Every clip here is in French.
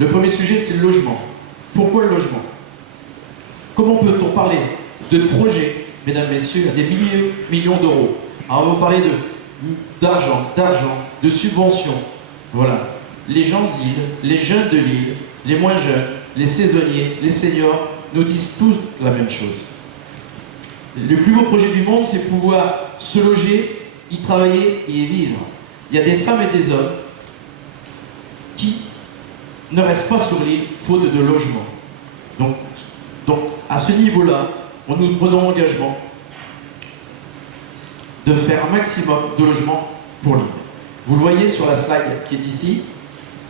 Le premier sujet, c'est le logement. Pourquoi le logement? Comment peut-on parler de projets, mesdames, messieurs, à des millions d'euros? Alors, on va vous parler d'argent, de subventions. Voilà. Les gens de l'île, les jeunes de l'île, les moins jeunes, les saisonniers, les seniors, nous disent tous la même chose. Le plus beau projet du monde, c'est pouvoir se loger, y travailler et y vivre. Il y a des femmes et des hommes qui ne restent pas sur l'île faute de logement. Donc à ce niveau-là, nous prenons l'engagement de faire un maximum de logements pour l'île. Vous le voyez sur la slide qui est ici,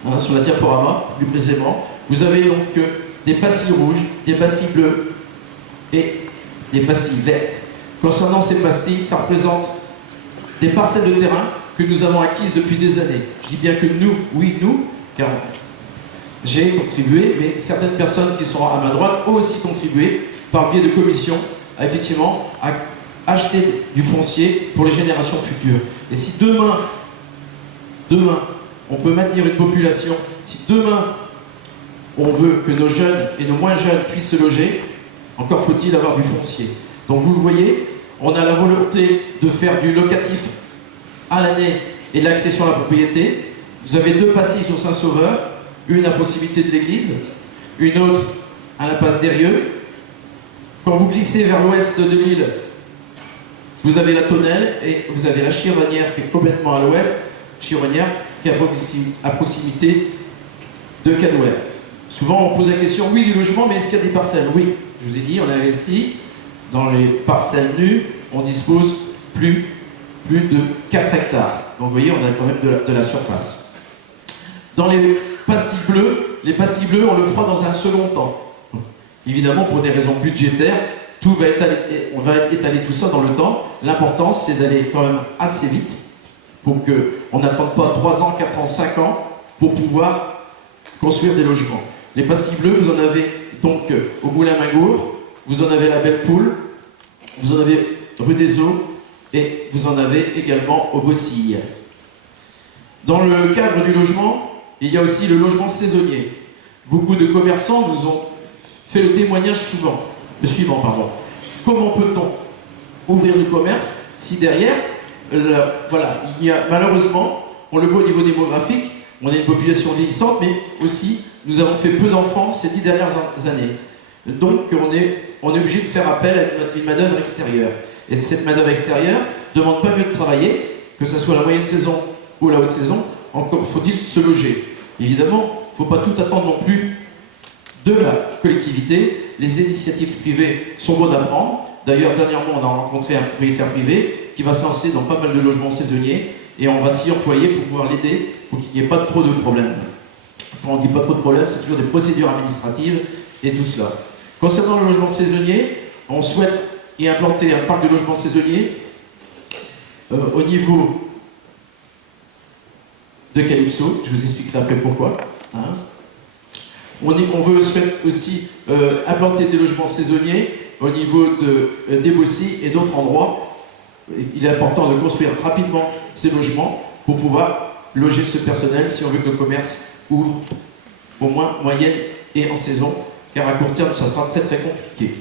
hein, sur la diaporama, plus précisément. Vous avez donc des pastilles rouges, des pastilles bleues et des pastilles vertes. Concernant ces pastilles, ça représente des parcelles de terrain que nous avons acquises depuis des années. Je dis bien que nous, oui nous, car j'ai contribué, mais certaines personnes qui sont à ma droite ont aussi contribué par le biais de commissions à effectivement acheter du foncier pour les générations futures. Et si demain, on peut maintenir une population, si demain on veut que nos jeunes et nos moins jeunes puissent se loger, encore faut-il avoir du foncier. Donc vous le voyez, on a la volonté de faire du locatif à l'année et de l'accession à la propriété. Vous avez 2 pastilles sur Saint-Sauveur, une à proximité de l'église, une autre à la passe d'Erieux. Quand vous glissez vers l'ouest de l'île, vous avez la Tonnelle et vous avez la Chironnière qui est complètement à l'ouest, Chironnière qui est à proximité de Cadouer. Souvent on pose la question, oui du logement, mais est-ce qu'il y a des parcelles? Oui, je vous ai dit, on a investi dans les parcelles nues, on dispose plus de 4 hectares. Donc vous voyez, on a quand même de la surface. Dans les pastilles bleues, on le fera dans un second temps. Évidemment, pour des raisons budgétaires, on va étaler tout ça dans le temps. L'important, c'est d'aller quand même assez vite pour qu'on n'attende pas 3 ans, 4 ans, 5 ans pour pouvoir construire des logements. Les pastilles bleues, vous en avez donc au Moulin-Magour, vous en avez la Belle Poule, vous en avez rue des Eaux et vous en avez également au Bossilles. Dans le cadre du logement, il y a aussi le logement saisonnier. Beaucoup de commerçants nous ont fait le témoignage suivant. Comment peut-on ouvrir du commerce si derrière, voilà, il y a malheureusement, on le voit au niveau démographique, on a une population vieillissante, mais aussi nous avons fait peu d'enfants ces 10 dernières années. Donc on est obligé de faire appel à une main-d'œuvre extérieure. Et cette main-d'œuvre extérieure ne demande pas mieux de travailler, que ce soit la moyenne saison ou la haute saison, encore faut-il se loger. Évidemment, il ne faut pas tout attendre non plus de la collectivité. Les initiatives privées sont bonnes à prendre. D'ailleurs, dernièrement, on a rencontré un propriétaire privé qui va se lancer dans pas mal de logements saisonniers et on va s'y employer pour pouvoir l'aider pour qu'il n'y ait pas trop de problèmes. Quand on dit pas trop de problèmes, c'est toujours des procédures administratives et tout cela. Concernant le logement saisonnier, on souhaite y implanter un parc de logements saisonniers au niveau de Calypso. Je vous expliquerai après pourquoi. Hein. On souhaite aussi implanter des logements saisonniers au niveau des Bossy et d'autres endroits. Il est important de construire rapidement ces logements pour pouvoir loger ce personnel si on veut que le commerce ouvre au moins moyenne et en saison, car à court terme, ça sera très très compliqué.